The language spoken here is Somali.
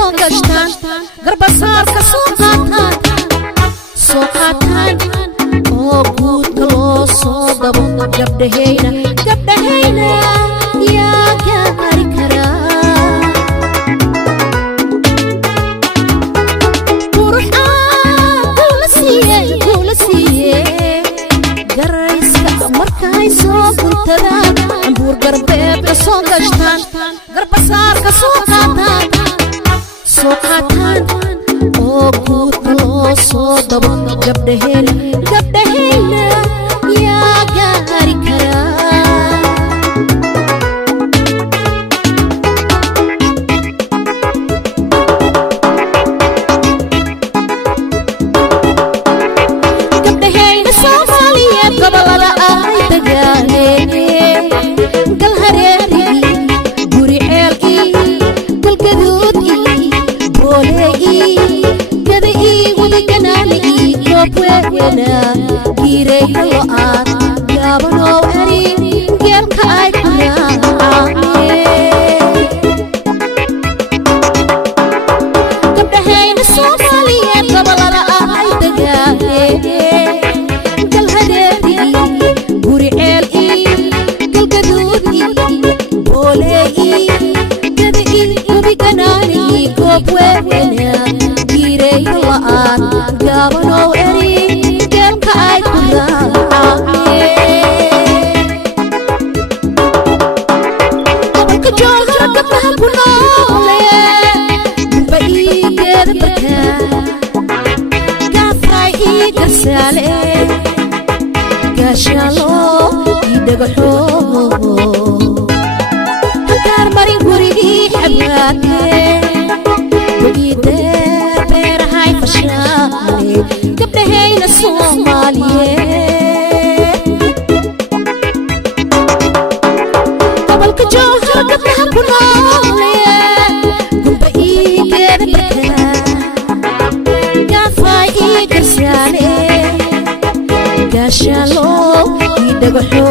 soo gashtaan garbasaarka soo qaataan oo guudka loo soo dabo gabdhahayna yaa gaari karaa markay soo guntadaan ambuur garbeedka soo gashtaan garbasaarka soo qaataan oo guudka loo soo dabo gabdhahayna yaa gaari karaa gabdhahayna Soomaaliyeed gobolada giirayda lo'aad gaabanoo erin geelka ay ku raaceen gabdhahayna Soomaaliyeed gobolada ay degaaneen galhareeri guriceel galgaduud booley gadi gubiganaani goob weena giirayda lo'aad gaabanoo erin geelka ay ku raaceen gobolka jooga gabdhaha ku noole gumba ii geeda barkaa gaafay ii garsaale gaashaalo ii dhagaxoo halkaan marin gurigii xabwaatee wagii deer beerahay fashaale gabdhahayna Soomaaliyeed gobolka jooga gabdhaha ku noole gumba ii geeda barkaa gaafay ii garsaale gaashaalo ii dhagaxoo